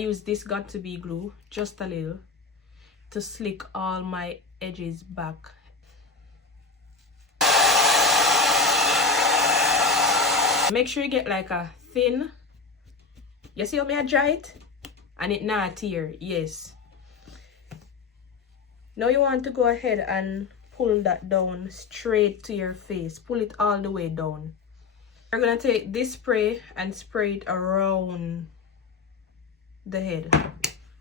use this got2b glue, just a little, to slick all my edges back. Make sure you get like a thin, you see how me I dry it? And it not tear, yes. Now you want to go ahead and pull that down straight to your face. Pull it all the way down. We're going to take this spray and spray it around the head,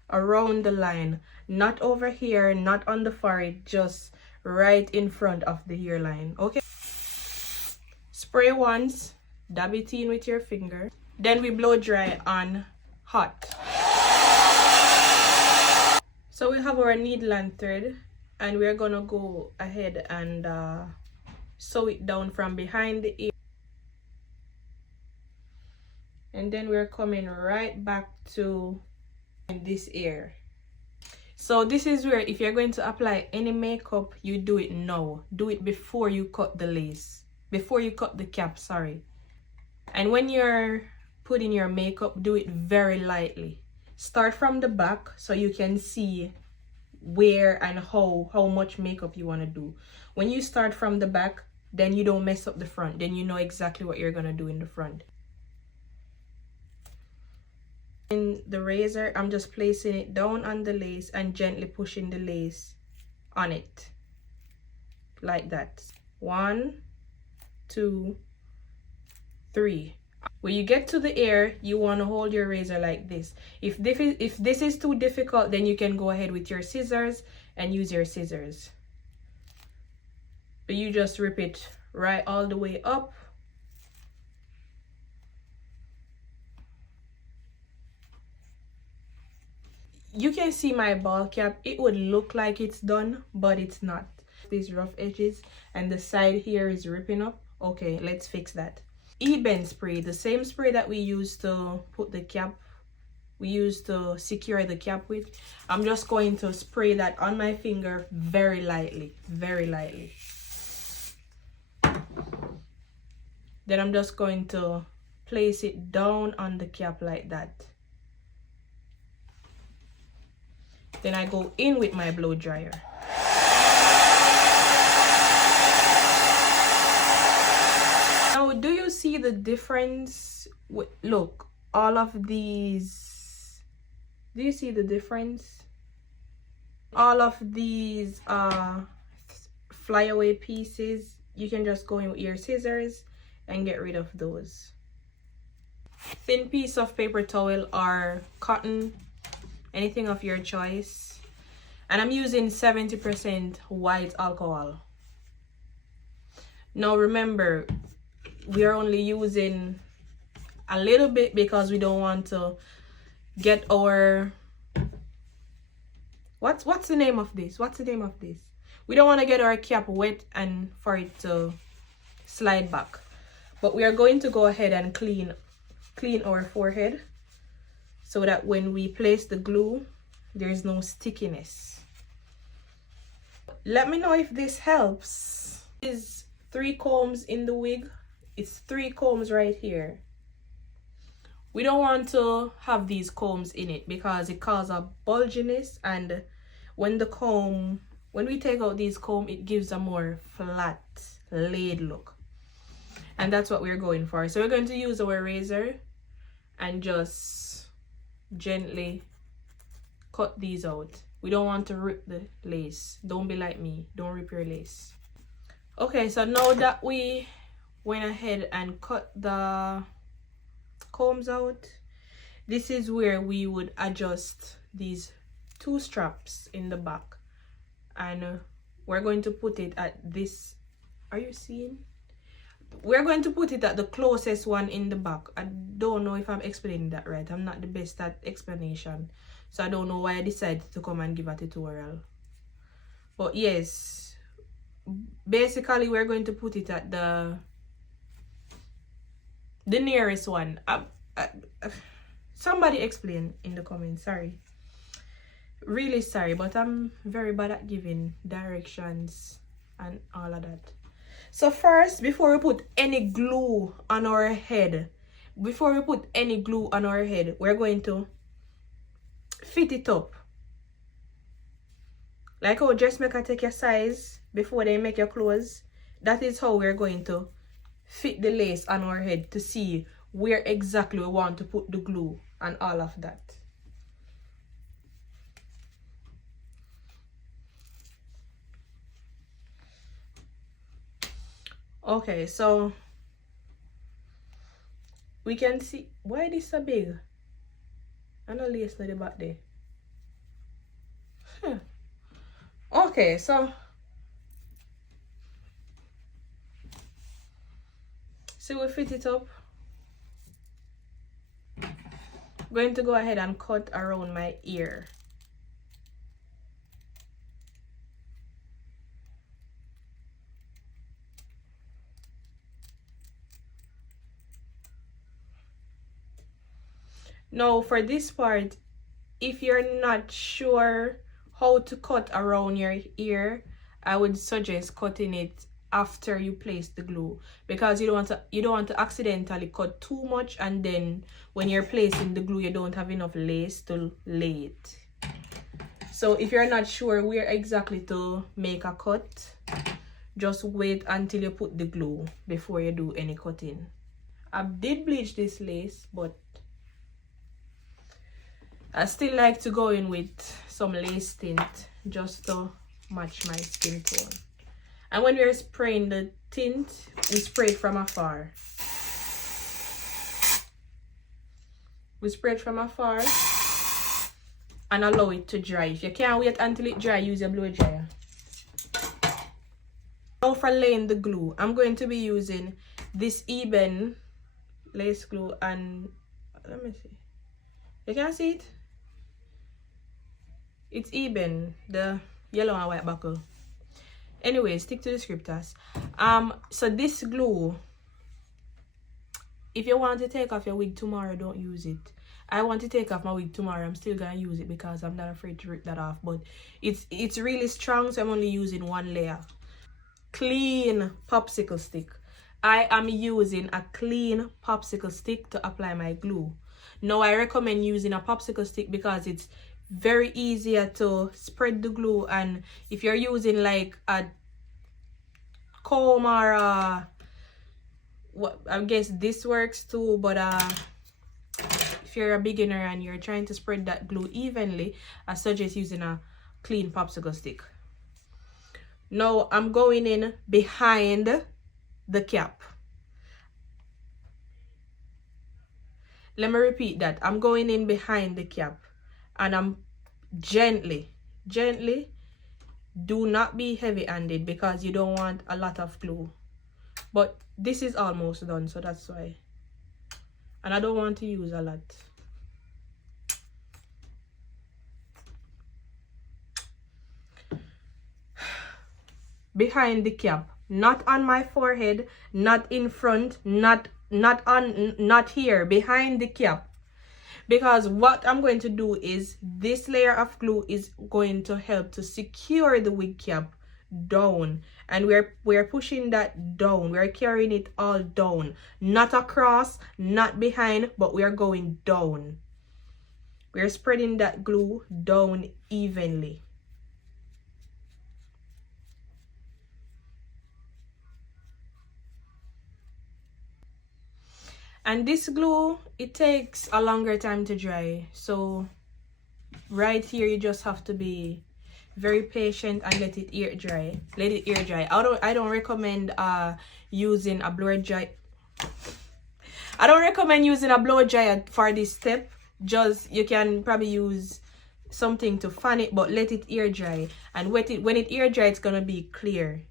around the line. Not over here, not on the forehead, just right in front of the hairline. Okay? Spray once, dab it in with your finger. Then we blow dry on hot. So we have our needle and thread, and we're gonna go ahead and sew it down from behind the ear. And then we're coming right back to this ear. So this is where, if you're going to apply any makeup, you do it now. Do it before you cut the lace, before you cut the cap, sorry. And when you're putting your makeup, do it very lightly. Start from the back so you can see where and how much makeup you want to do. When you start from the back, then you don't mess up the front. Then you know exactly what you're gonna do in the front. In the razor, I'm just placing it down on the lace and gently pushing the lace on it like that. 1, 2, 3. When you get to the ear, you want to hold your razor like this. If this is too difficult, then you can go ahead with your scissors and use your scissors. But you just rip it right all the way up. You can see my ball cap. It would look like it's done, but it's not. These rough edges and the side here is ripping up. Okay, let's fix that. Ebin spray, the same spray that we used to put the cap, we used to secure the cap with. I'm just going to spray that on my finger very lightly, very lightly. Then I'm just going to place it down on the cap like that. Then I go in with my blow dryer. Now, do you see the difference? Look, all of these, do you see the difference? All of these flyaway pieces, you can just go in with your scissors and get rid of those. Thin piece of paper towel or cotton, anything of your choice. And I'm using 70% white alcohol. Now remember, we are only using a little bit because we don't want to get our what's the name of this? What's the name of this? We don't want to get our cap wet and for it to slide back. But we are going to go ahead and clean our forehead so that when we place the glue, there's no stickiness. Let me know if this helps. This is 3 combs in the wig. It's 3 combs right here. We don't want to have these combs in it because it causes a bulginess, and when we take out these combs, it gives a more flat, laid look. And that's what we're going for. So we're going to use our razor and just gently cut these out. We don't want to rip the lace. Don't be like me. Don't rip your lace. Okay, so now that we went ahead and cut the combs out, this is where we would adjust these 2 straps in the back. And we're going to put it at this. Are you seeing? We're going to put it at the closest one in the back. I don't know if I'm explaining that right. I'm not the best at explanation, so I don't know why I decided to come and give a tutorial. But yes, basically we're going to put it at the nearest one. Somebody explain in the comments. Sorry, really sorry, but I'm very bad at giving directions and all of that. So first, before we put any glue on our head, we're going to fit it up. Like how dressmaker take your size before they make your clothes. That is how we're going to fit the lace on our head to see where exactly we want to put the glue and all of that. Okay, so we can see why this so big. I know lace at the back there. Okay, so we fit it up. Going to go ahead and cut around my ear. Now for this part, if you're not sure how to cut around your ear, I would suggest cutting it after you place the glue, because you don't want to accidentally cut too much and then when you're placing the glue you don't have enough lace to lay it. So if you're not sure where exactly to make a cut, just wait until you put the glue before you do any cutting. I did bleach this lace, but I still like to go in with some lace tint just to match my skin tone. And when we're spraying the tint, we spray it from afar. We spray it from afar and allow it to dry. If you can't wait until it dry, use your blow dryer. Now for laying the glue, I'm going to be using this Eben lace glue, and let me see. You can see it? It's Eben, the yellow and white buckle. Anyway, stick to the scriptures. So this glue, if you want to take off your wig tomorrow, don't use it. I want to take off my wig tomorrow. I'm still gonna use it because I'm not afraid to rip that off. But it's really strong, so I'm only using one layer. Clean popsicle stick. I am using a clean popsicle stick to apply my glue. Now I recommend using a popsicle stick because it's very easier to spread the glue, and if you're using like a comb or what, I guess this works too, but if you're a beginner and you're trying to spread that glue evenly, I suggest using a clean popsicle stick. Now I'm going in behind the cap. Let me repeat that. I'm going in behind the cap and I'm gently, do not be heavy-handed because you don't want a lot of glue. But this is almost done, so that's why. And I don't want to use a lot. Behind the cap, not on my forehead, not in front, not here, behind the cap. Because what I'm going to do is this layer of glue is going to help to secure the wig cap down, and we're pushing that down. We're carrying it all down, not across, not behind, but we're going down. We're spreading that glue down evenly. And this glue, it takes a longer time to dry, so right here you just have to be very patient and let it air dry. I don't recommend using a blower dry. I don't recommend using a blower dryer for this step. Just you can probably use something to fan it, but let it air dry, and when it air dry, it's gonna be clear.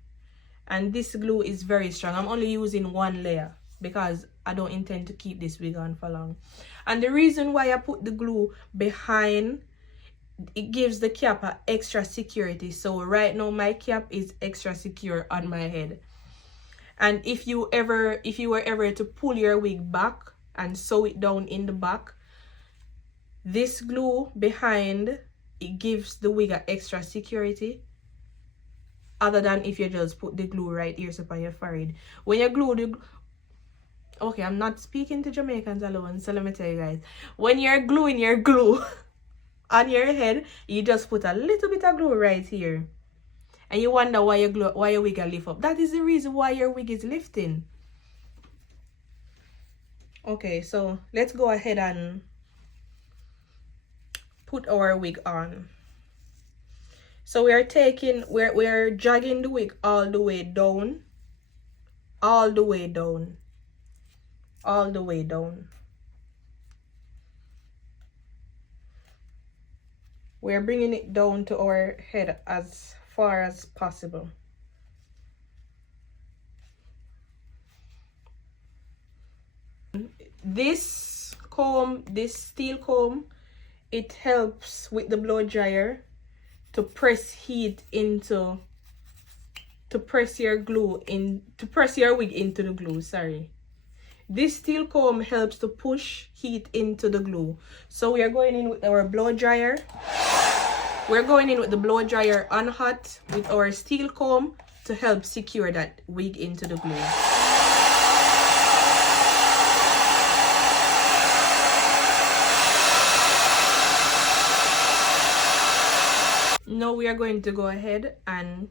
And this glue is very strong. I'm only using one layer because I don't intend to keep this wig on for long. And the reason why I put the glue behind, it gives the cap a extra security. So right now my cap is extra secure on my head. And if you were ever to pull your wig back and sew it down in the back, this glue behind, it gives the wig a extra security, other than if you just put the glue right here upon your forehead. When you glue the, okay, I'm not speaking to Jamaicans alone, so let me tell you guys, when you're gluing your glue on your head, you just put a little bit of glue right here. And you wonder why your wig can lift up. That is the reason why your wig is lifting. Okay, so let's go ahead and put our wig on. So we're dragging the wig all the way down. All the way down. All the way down. We're bringing it down to our head as far as possible. This comb, this steel comb, it helps with the blow dryer to press heat into, to press your wig into the glue, sorry. This steel comb helps to push heat into the glue. So we are going in with our blow dryer. We're going in with the blow dryer on hot with our steel comb to help secure that wig into the glue. Now we are going to go ahead and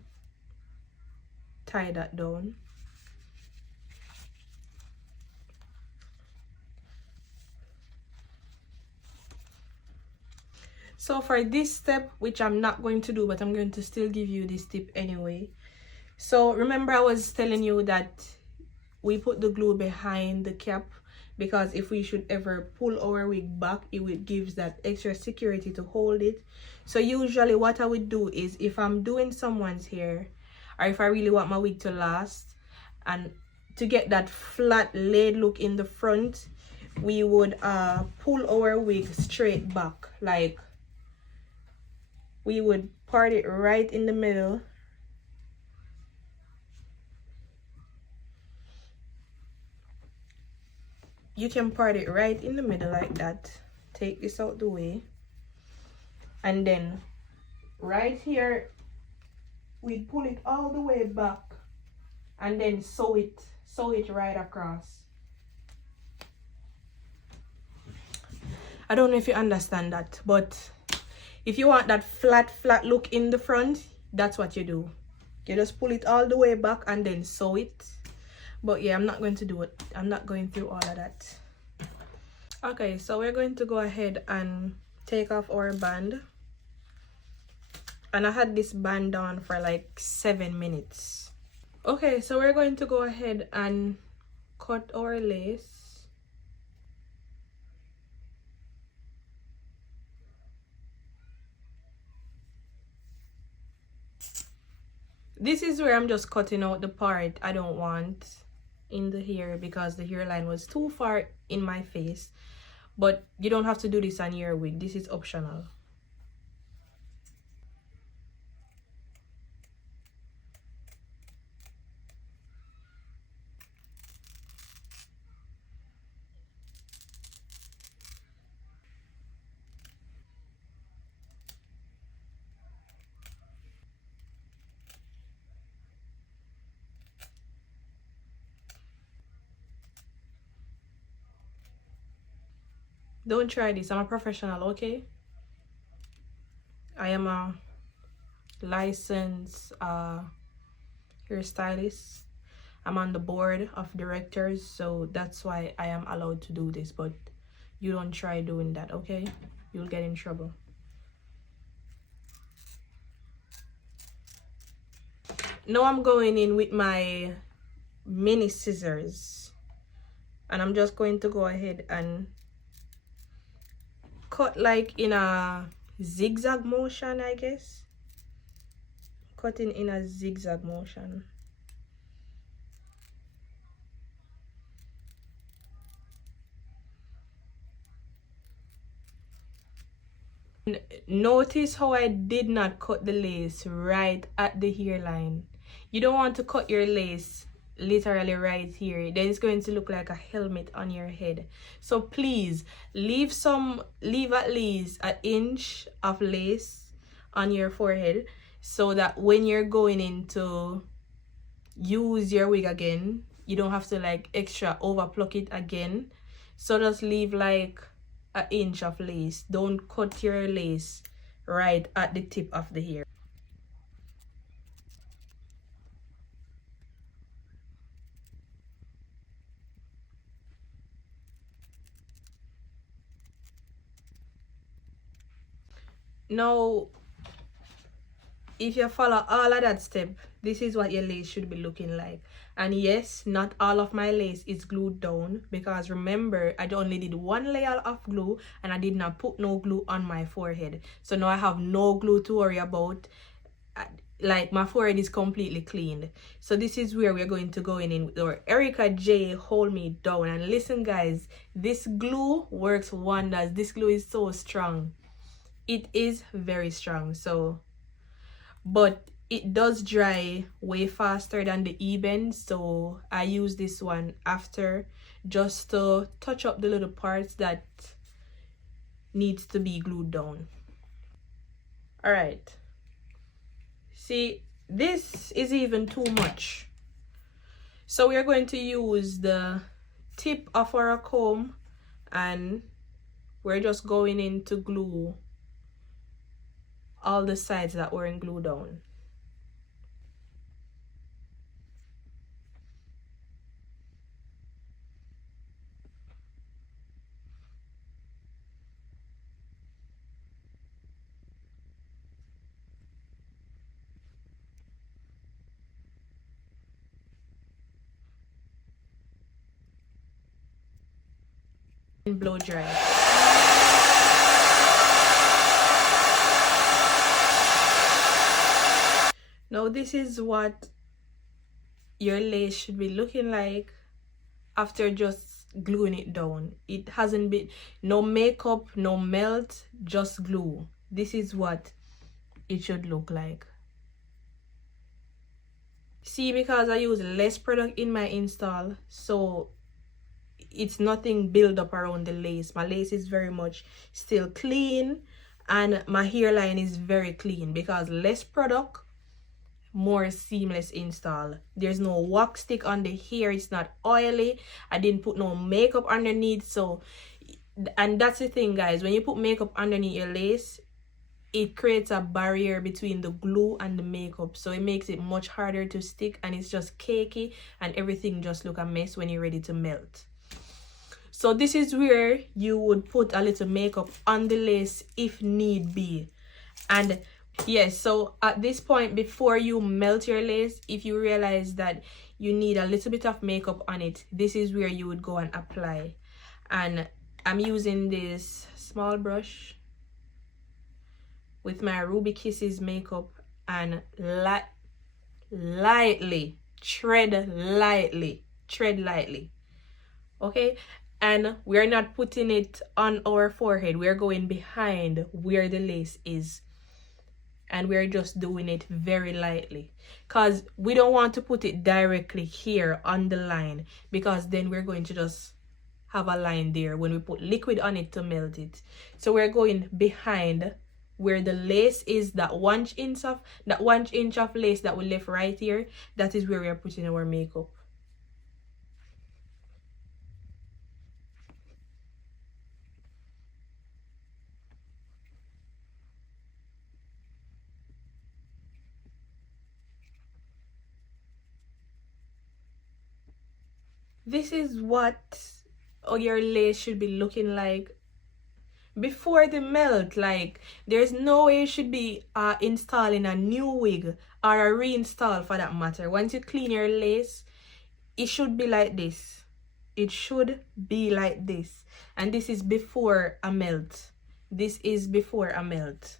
tie that down. So for this step, which I'm not going to do, but I'm going to still give you this tip anyway. So remember I was telling you that we put the glue behind the cap because if we should ever pull our wig back, it gives that extra security to hold it. So usually what I would do is if I'm doing someone's hair, or if I really want my wig to last and to get that flat laid look in the front, we would pull our wig straight back. Like we would part it right in the middle. You can part it right in the middle like that. Take this out the way. And then right here, we pull it all the way back and then sew it right across. I don't know if you understand that, but if you want that flat look in the front, that's what you do. You just pull it all the way back and then sew it. But yeah, I'm not going to do it. I'm not going through all of that. Okay, so we're going to go ahead and take off our band. And I had this band on for like 7 minutes. Okay, so we're going to go ahead and cut our lace. This is where I'm just cutting out the part I don't want in the hair because the hairline was too far in my face. But you don't have to do this on your wig. This is optional. Don't try this. I'm a professional, okay? I am a licensed hairstylist. I'm on the board of directors, so that's why I am allowed to do this. But you don't try doing that, okay? You'll get in trouble. Now I'm going in with my mini scissors. And I'm just going to go ahead and cut like in a zigzag motion, I guess. Cutting in a zigzag motion. Notice how I did not cut the lace right at the hairline. You don't want to cut your lace literally right here, then it's going to look like a helmet on your head. So please leave at least an inch of lace on your forehead so that when you're going in to use your wig again, you don't have to like extra over pluck it again. So just leave like an inch of lace. Don't cut your lace right at the tip of the hair. Now, if you follow all of that step, this is what your lace should be looking like. And yes, not all of my lace is glued down, because remember, I only did one layer of glue and I did not put no glue on my forehead. So now I have no glue to worry about. Like, my forehead is completely cleaned. So this is where we're going to go in with our Erica J Hold Me Down. And listen guys, this glue works wonders. This glue is so strong. It is very strong. So, but it does dry way faster than the Ebin, so I use this one after, just to touch up the little parts that needs to be glued down. All right, see, this is even too much, so we are going to use the tip of our comb and we're just going in to glue all the sides that weren't glued down. And blow dry. Now this is what your lace should be looking like after just gluing it down. It hasn't been no makeup, no melt, just glue. This is what it should look like. See, because I use less product in my install, so it's nothing build up around the lace. My lace is very much still clean and my hairline is very clean because less product, more seamless install. There's no wax stick on the hair, it's not oily. I didn't put no makeup underneath. So, and that's the thing guys, when you put makeup underneath your lace, it creates a barrier between the glue and the makeup, so it makes it much harder to stick and it's just cakey and everything just look a mess when you're ready to melt. So this is where you would put a little makeup on the lace if need be. And yes, so at this point, before you melt your lace, if you realize that you need a little bit of makeup on it, this is where you would go and apply. And I'm using this small brush with my Ruby Kisses makeup and lightly tread lightly, okay? And we're not putting it on our forehead, we're going behind where the lace is, and we're just doing it very lightly because we don't want to put it directly here on the line, because then we're going to just have a line there when we put liquid on it to melt it. So we're going behind where the lace is, that 1 inch of lace that we left right here. That is where we are putting our makeup. This is what your lace should be looking like before the melt. Like, there's no way you should be installing a new wig or a reinstall for that matter. Once you clean your lace, it should be like this. It should be like this. And this is before a melt. This is before a melt.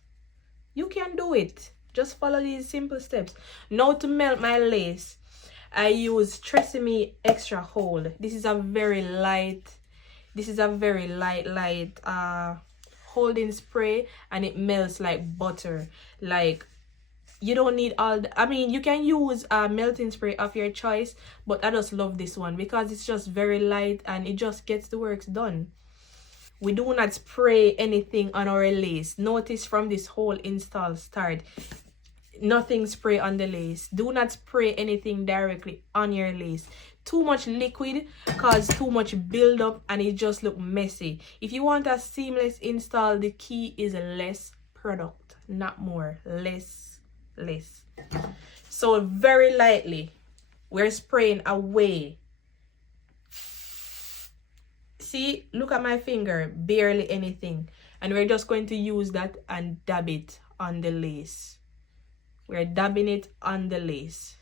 You can do it. Just follow these simple steps. Now to melt my lace, I use Tresemme Extra Hold. This is a very light holding spray, and it melts like butter. Like, you don't need all the, I mean, you can use a melting spray of your choice, but I just love this one because it's just very light and it just gets the works done. We do not spray anything on our lace. Notice from this whole install start, nothing spray on the lace. Do not spray anything directly on your lace. too much liquid cause too much build up and it just look messy. If you want a seamless install, the key is less product, not more. Less. So very lightly we're spraying away. See, look at my finger, barely anything. And we're just going to use that and dab it on the lace. We're dabbing it on the lace.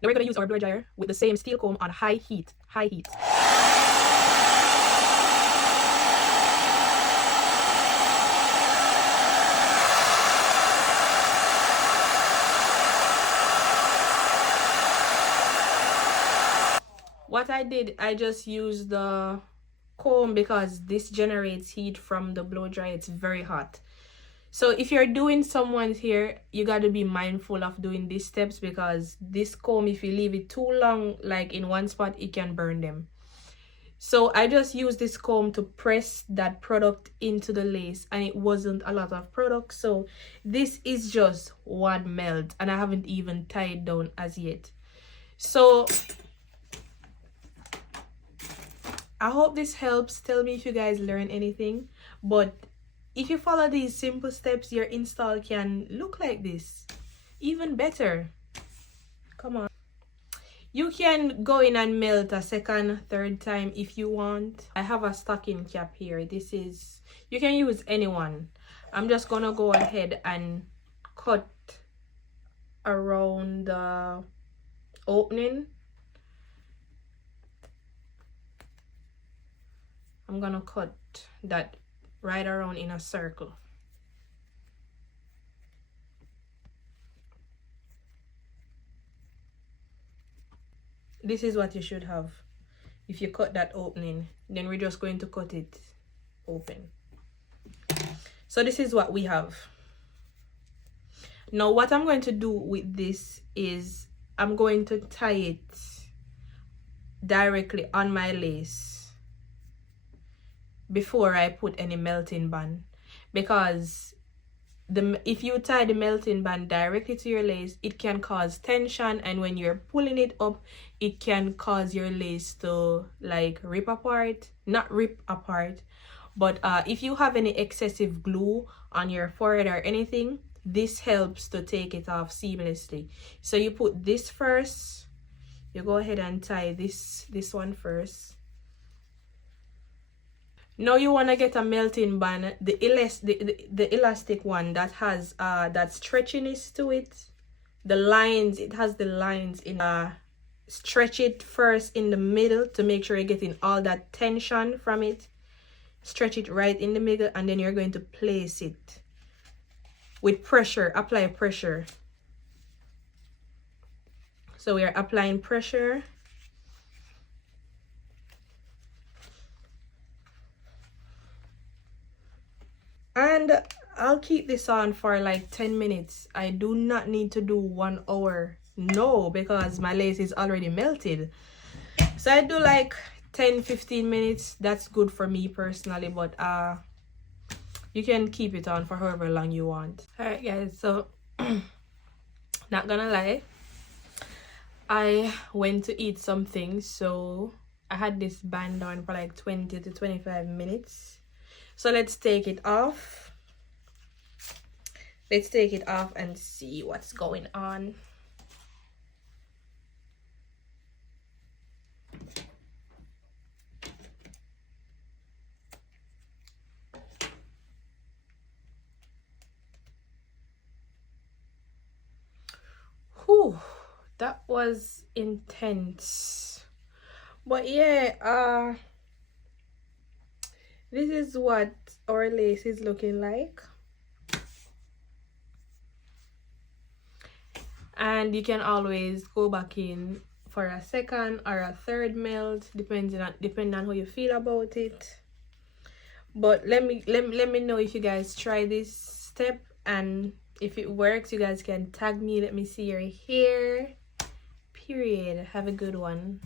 Now we're going to use our blow dryer with the same steel comb on high heat. What I did, I just used the comb because this generates heat from the blow dryer. It's very hot. So if you're doing someone's hair, you got to be mindful of doing these steps because this comb, if you leave it too long, like in one spot, it can burn them. So I just used this comb to press that product into the lace, and it wasn't a lot of product. So this is just one melt, and I haven't even tied down as yet. So I hope this helps. Tell me if you guys learn anything. But if you follow these simple steps, your install can look like this. Even better. Come on. You can go in and melt a second, third time if you want. I have a stocking cap here. This is, you can use anyone. I'm just gonna go ahead and cut around the opening. I'm gonna cut that right around in a circle. This is what you should have if you cut that opening. Then we're just going to cut it open. So this is what we have. Now what I'm going to do with this is I'm going to tie it directly on my lace before I put any melting band, because if you tie the melting band directly to your lace, it can cause tension, and when you're pulling it up, it can cause your lace to like rip apart. Not rip apart, but if you have any excessive glue on your forehead or anything, this helps to take it off seamlessly. So you put this first, you go ahead and tie this one first. Now you want to get a melting band, the elastic one that has that stretchiness to it. The lines, it has the lines in stretch it first in the middle to make sure you're getting all that tension from it. Stretch it right in the middle, and then you're going to place it with pressure. Apply pressure. So we are applying pressure. And I'll keep this on for like 10 minutes. I do not need to do 1 hour. No, because my lace is already melted. So I do like 10-15 minutes. That's good for me personally, but you can keep it on for however long you want. Alright guys, so not gonna lie, I went to eat something, so I had this band on for like 20 to 25 minutes. So let's take it off. Let's take it off and see what's going on. Whew, that was intense. But yeah, this is what our lace is looking like. And you can always go back in for a second or a third melt, depending on how you feel about it. But let me know if you guys try this step, and if it works, you guys can tag me. Let me see your hair. Period. Have a good one.